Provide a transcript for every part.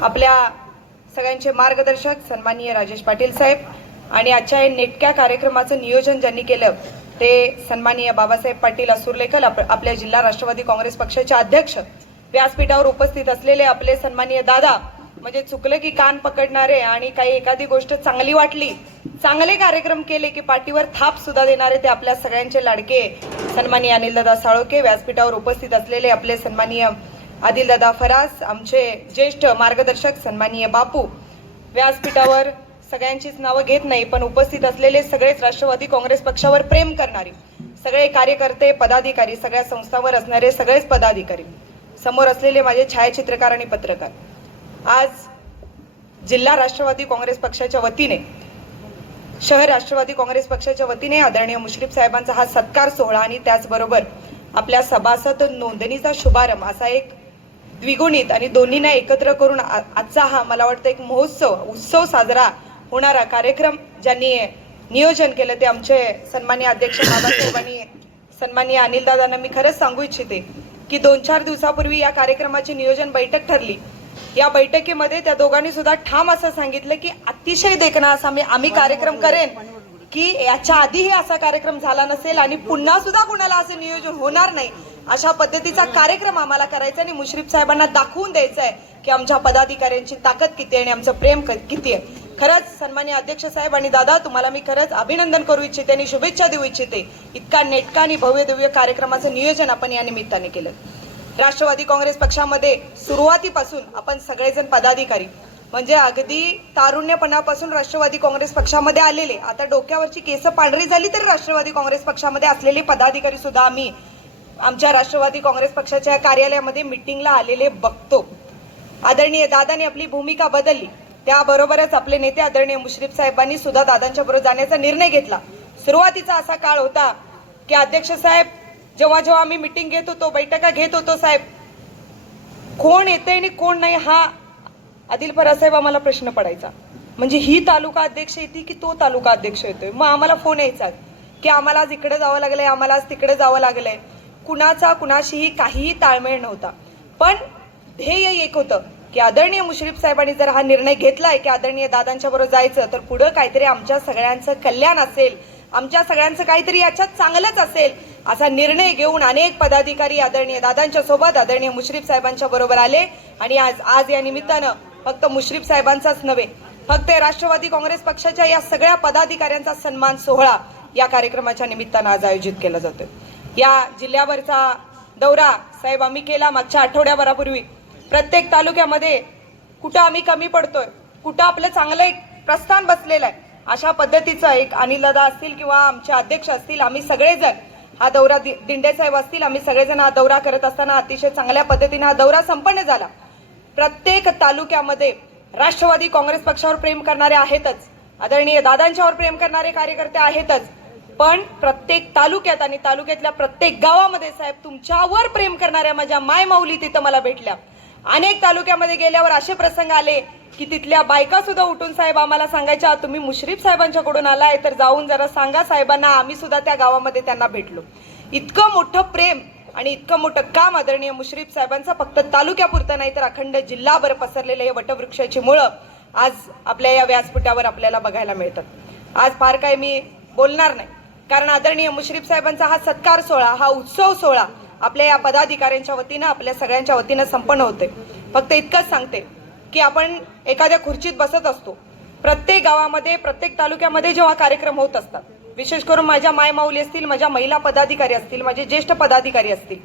आपल्या सगळ्यांचे मार्गदर्शक सन्माननीय राजेश पाटील साहेब आणि आजच्या या नेटक्या कार्यक्रमाचं नियोजन ज्यांनी केलं ते सन्माननीय बाबासाहेब पाटील असुरलेखल आप- आपल्या जिल्हा राष्ट्रवादी काँग्रेस पक्षाचे अध्यक्ष व्यासपीठावर उपस्थित असलेले आपले सन्माननीय दादा म्हणजे चुकलं की कान पकडणारे आणि काही एखादी गोष्ट चांगली वाटली चांगले कार्यक्रम केले की पाठीवर थाप सुद्धा देणारे ते आपल्या सगळ्यांचे लाडके सन्माननीय अनिलदादा साळोके व्यासपीठावर उपस्थित असलेले आपले सन्माननीय आदिलदादा फरास आमचे ज्येष्ठ मार्गदर्शक सन्माननीय बापू व्यासपीठावर सगळ्यांचीच नावं घेत नाही पण उपस्थित असलेले सगळेच राष्ट्रवादी काँग्रेस पक्षावर प्रेम करणारे सगळे कार्यकर्ते पदाधिकारी सगळ्या संस्थांवर असणारे सगळेच पदाधिकारी समोर असलेले माझे छायाचित्रकार आणि पत्रकार. आज जिल्हा राष्ट्रवादी काँग्रेस पक्षाच्या वतीने शहर राष्ट्रवादी काँग्रेस पक्षाच्या वतीने आदरणीय मुश्रीफ साहेबांचा हा सत्कार सोहळा आणि त्याचबरोबर आपल्या सभासद नोंदणीचा शुभारंभ असा एक द्विगुणित आणि दोन्हींना एकत्र करून आ- आजचा हा मला वाटतं एक महोत्सव उत्सव साजरा होणारा कार्यक्रम ज्यांनी नियोजन केलं ते आमचे सन्मान्य अध्यक्ष बाबासाहेब आणि सन्मान्य अनिलदादांना मी खरंच सांगू इच्छिते की दोन चार दिवसापूर्वी या कार्यक्रमाची नियोजन बैठक ठरली. या बैठकीमध्ये त्या दोघांनी सुद्धा ठाम असं सांगितलं की अतिशय देखणा असा मी आम्ही कार्यक्रम करेन की याच्या आधीही असा कार्यक्रम झाला नसेल आणि पुन्हा सुद्धा कुणाला असे नियोजन होणार नाही. अशा पद्धतीचा कार्यक्रम आम्हाला करायचा आणि मुश्रीफ साहेबांना दाखवून द्यायचा आहे की आमच्या पदाधिकाऱ्यांची ताकद किती आहे आणि आमचं प्रेम किती आहे. खरंच सन्मान्य अध्यक्ष साहेब आणि दादा तुम्हाला मी खरंच अभिनंदन करू इच्छिते आणि शुभेच्छा देऊ इच्छिते. इतका नेटका आणि भव्य दिव्य कार्यक्रमाचं नियोजन आपण या निमित्ताने केलं. राष्ट्रवादी काँग्रेस पक्षामध्ये सुरुवातीपासून आपण सगळेजण पदाधिकारी म्हणजे अगदी तारुण्यपणापासून राष्ट्रवादी काँग्रेस पक्षामध्ये आलेले. आता डोक्यावरची केस पांढरी झाली तरी राष्ट्रवादी काँग्रेस पक्षामध्ये असलेले पदाधिकारी सुद्धा आम्ही आमच्या राष्ट्रवादी काँग्रेस पक्षाच्या कार्यालयामध्ये मिटिंगला आलेले बघतो. आदरणीय दादाने आपली भूमिका बदलली. त्याबरोबरच आपले नेते आदरणीय मुश्रीफ साहेबांनी सुद्धा दादांच्या बरोबर जाण्याचा निर्णय घेतला. सुरुवातीचा असा काळ होता की अध्यक्ष साहेब जेव्हा जेव्हा आम्ही मिटिंग घेत होतो बैठका घेत होतो साहेब कोण येते आणि कोण नाही हा आदिल फरासाहेब आम्हाला प्रश्न पडायचा. म्हणजे ही तालुका अध्यक्ष येते की तो तालुका अध्यक्ष येतोय? मग आम्हाला फोन यायचा की आम्हाला आज इकडे जावं लागलंय आम्हाला आज तिकडे जावं लागलंय. कुणाचा कुणाशीही काहीही ताळमेळ नव्हता. पण ध्येय एक होतं की आदरणीय मुश्रीफ साहेबांनी जर हा निर्णय घेतलाय की आदरणीय दादांच्या बरोबर जायचं तर पुढं काहीतरी आमच्या सगळ्यांचं कल्याण असेल आमच्या सगळ्यांचं काहीतरी याच्यात चांगलंच असेल असा निर्णय घेऊन अनेक पदाधिकारी आदरणीय दादांच्या सोबत आदरणीय मुश्रीफ साहेबांच्या बरोबर आले. आणि आज आज या निमित्तानं फक्त मुश्रीफ साहेबांचाच नव्हे फक्त राष्ट्रवादी काँग्रेस पक्षाच्या या सगळ्या पदाधिकाऱ्यांचा सन्मान सोहळा या कार्यक्रमाच्या निमित्तानं आज आयोजित केला जातोय. या जिल्ह्यावरचा दौरा साहेब आम्ही केला मागच्या आठवड्याभरापूर्वी. प्रत्येक तालुक्यामध्ये कुठं आम्ही कमी पडतोय कुठं आपलं चांगलं एक प्रस्थान बसलेलं आहे अशा पद्धतीचं एक अनिलदादा असतील किंवा आमचे अध्यक्ष असतील आम्ही सगळेजण हा दौरा दि- दिंडे साहेब असतील आम्ही सगळेजण हा दौरा करत असताना अतिशय चांगल्या पद्धतीने हा दौरा संपन्न झाला. प्रत्येक तालुक्यामध्ये राष्ट्रवादी काँग्रेस पक्षावर प्रेम करणारे आहेतच. आदरणीय दादांच्यावर प्रेम करणारे कार्यकर्ते आहेतच. पण प्रत्येक तालुक्यात आणि तालुक्यातल्या प्रत्येक गावामध्ये साहेब तुमच्यावर प्रेम करणाऱ्या माझ्या माय माऊली तिथं मला भेटल्या. अनेक तालुक्यामध्ये गेल्यावर असे प्रसंग आले की तिथल्या बायका सुद्धा उठून साहेब आम्हाला सांगायच्या तुम्ही मुश्रीफ साहेबांच्याकडून आलाय तर जाऊन जरा सांगा साहेबांना आम्ही सुद्धा त्या गावामध्ये त्यांना भेटलो. इतकं मोठं प्रेम आणि इतकं मोठं काम आदरणीय मुश्रीफ साहेबांचं फक्त तालुक्यापुरतं नाही तर अखंड जिल्हाभर पसरलेलं हे वटवृक्षाची मुळं आज आपल्या या व्यासपीठावर आपल्याला बघायला मिळतात. आज फार काय मी बोलणार नाही. कारण आदरणीय मुश्रीफ साहेबांचा हा सत्कार सोहळा हा उत्सव सोहळा आपल्या या पदाधिकाऱ्यांच्या वतीनं आपल्या सगळ्यांच्या वतीनं संपन्न होते फक्त इतकंच सांगते की आपण एखाद्या खुर्चीत बसत असतो. प्रत्येक गावामध्ये प्रत्येक तालुक्यामध्ये जेव्हा कार्यक्रम होत असतात विशेष करून माझ्या मायमाऊली असतील माझ्या महिला पदाधिकारी असतील माझे ज्येष्ठ पदाधिकारी असतील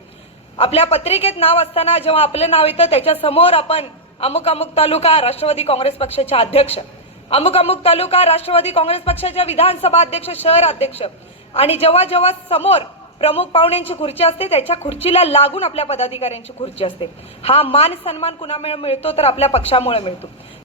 आपल्या पत्रिकेत नाव असताना जेव्हा आपलं नाव येतं त्याच्यासमोर आपण अमुक अमुक तालुका राष्ट्रवादी काँग्रेस पक्षाचे अध्यक्ष अमुक अमुक तालुका राष्ट्रवादी काँग्रेस पक्षाच्या विधानसभा अध्यक्ष शहर अध्यक्ष आणि जेव्हा जेव्हा समोर प्रमुख पाहुण्यांची खुर्ची असते त्याच्या खुर्चीला लागून आपल्या पदाधिकाऱ्यांची खुर्ची असते. हा मान सन्मान कुणामुळे मिळतो तर आपल्या पक्षामुळे मिळतो.